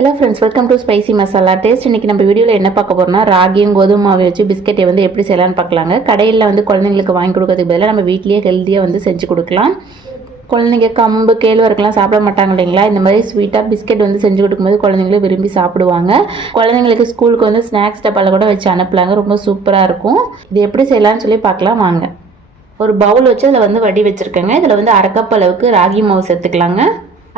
Hello friends, welcome to spicy masala taste. இன்றைக்கி நம்ம வீடியோவில் என்ன பார்க்க போகிறோம்னா, ராகியும் கோதுமை மாவை வச்சு பிஸ்கெட்டை வந்து எப்படி செய்யலான்னு பார்க்கலாங்க. கடையில் வந்து குழந்தைங்களுக்கு வாங்கி கொடுக்கறதுக்கு பதிலாக நம்ம வீட்லேயே ஹெல்த்தியாக வந்து செஞ்சு கொடுக்கலாம். குழந்தைங்க கம்பு கேழ்வரகுலாம் சாப்பிட மாட்டாங்க இல்லைங்களா, இந்த மாதிரி ஸ்வீட்டாக பிஸ்கெட் வந்து செஞ்சு கொடுக்கும்போது குழந்தைங்களும் விரும்பி சாப்பிடுவாங்க. குழந்தைங்களுக்கு ஸ்கூலுக்கு வந்து ஸ்நாக்ஸ் டப்பாவில் கூட வச்சு அனுப்பலாங்க, ரொம்ப சூப்பராக இருக்கும். இது எப்படி செய்யலான்னு சொல்லி பார்க்கலாம் வாங்க. ஒரு பவுல் வச்சு அதில் வந்து வடி வச்சுருக்கேங்க. இதில் வந்து அரை கப் அளவுக்கு ராகி மாவு சேர்த்துக்கலாங்க.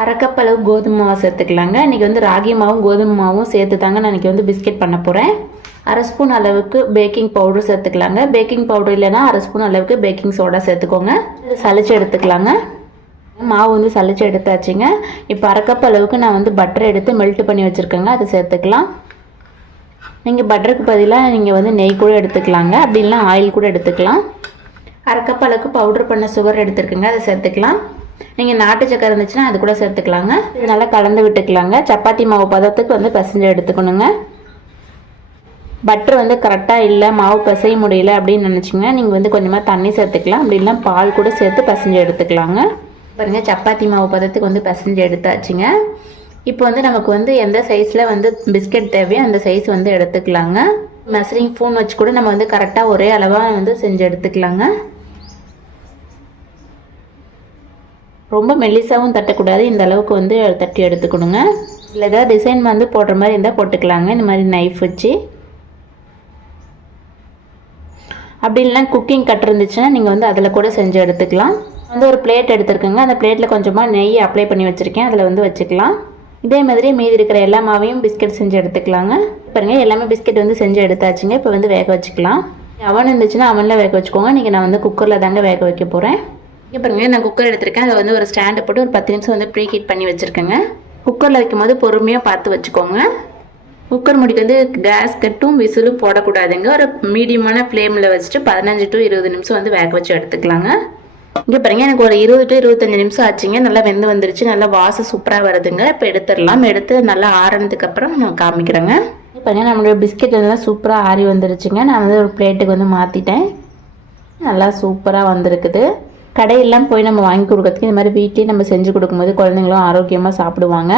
அரை கப் அளவு கோதுமை மாவு சேர்த்துக்கலாங்க. இன்றைக்கி வந்து ராகி மாவும் கோதுமை மாவும் சேர்த்து தாங்க நான் இன்றைக்கி வந்து பிஸ்கெட் பண்ண போகிறேன். அரை ஸ்பூன் அளவுக்கு பேக்கிங் பவுடர் சேர்த்துக்கலாங்க. பேக்கிங் பவுடர் இல்லைன்னா அரை ஸ்பூன் அளவுக்கு பேக்கிங் சோடா சேர்த்துக்கோங்க. சளிச்சு எடுத்துக்கலாங்க. மாவு வந்து சளிச்சு எடுத்தாச்சுங்க. இப்போ அரை கப் அளவுக்கு நான் வந்து பட்டரை எடுத்து மெல்ட் பண்ணி வச்சுருக்கேங்க, அதை சேர்த்துக்கலாம். நீங்கள் பட்டருக்கு பதிலாக நீங்கள் வந்து நெய் கூட எடுத்துக்கலாங்க, அப்படி இல்லைனா ஆயில் கூட எடுத்துக்கலாம். அரை கப் அளவுக்கு பவுடர் பண்ண சுகர் எடுத்துருக்குங்க, அதை சேர்த்துக்கலாம். நீங்கள் நாட்டு சக்கரை இருந்துச்சுன்னா அது கூட சேர்த்துக்கலாங்க. இது நல்லா கலந்து விட்டுக்கலாங்க. சப்பாத்தி மாவு பதத்துக்கு வந்து பிசைஞ்சு எடுத்துக்கணுங்க. பட்டர் வந்து கரெக்டாக இல்லை, மாவு பிசைய முடியல அப்படின்னு நினச்சிங்க, நீங்கள் வந்து கொஞ்சமாக தண்ணி சேர்த்துக்கலாம், அப்படி இல்லைனா பால் கூட சேர்த்து பிசைஞ்சு எடுத்துக்கலாங்க. பாருங்கள், சப்பாத்தி மாவு பதத்துக்கு வந்து பிசைஞ்சு எடுத்தாச்சுங்க. இப்போ வந்து நமக்கு வந்து எந்த சைஸில் வந்து பிஸ்கெட் தேவையோ அந்த சைஸ் வந்து எடுத்துக்கலாங்க. மெஷரிங் ஸ்பூன் வச்சு கூட நம்ம வந்து கரெக்டாக ஒரே அளவாக வந்து செஞ்சு எடுத்துக்கலாங்க. ரொம்ப மெல்லிசாவும் தட்டக்கூடாது, இந்த அளவுக்கு வந்து தட்டி எடுத்துக்கணுங்க. இல்லை ஏதாவது டிசைன் வந்து போடுற மாதிரி இருந்தால் போட்டுக்கலாங்க, இந்த மாதிரி நைஃப் வச்சு. அப்படி இல்லைனா குக்கிங் கட் இருந்துச்சுன்னா நீங்கள் வந்து அதில் கூட செஞ்சு எடுத்துக்கலாம். வந்து ஒரு பிளேட் எடுத்துருக்கேங்க, அந்த பிளேட்டில் கொஞ்சமாக நெய் அப்ளை பண்ணி வச்சுருக்கேன், அதில் வந்து வச்சுக்கலாம். இதே மாதிரி மீதி இருக்கிற எல்லா மாவையும் பிஸ்கெட் செஞ்சு எடுத்துக்கலாங்க. பாருங்கள், எல்லாமே பிஸ்கெட் வந்து செஞ்சு எடுத்தாச்சுங்க. இப்போ வந்து வேக வச்சுக்கலாம். அவன் இருந்துச்சுன்னா அவனில் வேக வச்சுக்கோங்க. நீங்கள் நான் வந்து குக்கரில் தாங்க வேக வைக்க போகிறேன். இங்கே பாருங்கள், நான் குக்கர் எடுத்திருக்கேன். அதை வந்து ஒரு ஸ்டாண்டை போட்டு ஒரு 10 நிமிஷம் வந்து ப்ரீ ஹீட் பண்ணி வச்சுருக்கேங்க. குக்கரில் வைக்கும் போது பொறுமையாக பார்த்து வச்சுக்கோங்க. குக்கர் மூடிக்கு வந்து கேஸ் கட்டும் விசிலும் போடக்கூடாதுங்க. ஒரு மீடியமான ஃப்ளேமில் வச்சுட்டு 15 to 20 நிமிஷம் வந்து வேக வச்சு எடுத்துக்கலாங்க. இங்கே பாருங்கள், எனக்கு ஒரு 20 to 25 நிமிஷம் ஆச்சுங்க. நல்லா வெந்து வந்துருச்சு, நல்லா வாசம் சூப்பராக வருதுங்க. இப்போ எடுத்துடலாம். எடுத்து நல்லா ஆறினதுக்கப்புறம் நான் காமிக்கிறேங்க. பாருங்கள், நம்மளோட பிஸ்கெட் எல்லாம் சூப்பராக ஆறி வந்துருச்சுங்க. நான் வந்து ஒரு பிளேட்டுக்கு வந்து மாற்றிட்டேன். நல்லா சூப்பராக வந்திருக்குது. கடையெல்லாம் போய் நம்ம வாங்கி கொடுக்கறதுக்கு இந்த மாதிரி வீட்லேயே நம்ம செஞ்சு கொடுக்கும்போது குழந்தைங்களும் ஆரோக்கியமாக சாப்பிடுவாங்க.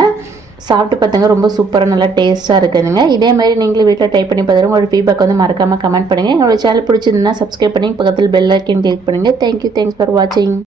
சாப்பிட்டு பார்த்தாங்க, ரொம்ப சூப்பராக நல்லா டேஸ்ட்டாக இருக்குதுங்க. இதே மாதிரி நீங்களும் வீட்டில் ட்ரை பண்ணி பார்த்துருங்க. உங்களோட ஃபீட்பேக் வந்து மறக்காமல் கமெண்ட் பண்ணுங்கள். எங்களோட சேனல் பிடிச்சிருந்தா சப்ஸ்கிரைப் பண்ணி பக்கத்தில் பெல் ஐக்கன் கிளிக் பண்ணுங்கள். தேங்க்யூ, தேங்க்ஸ் ஃபார் வாட்சிங்.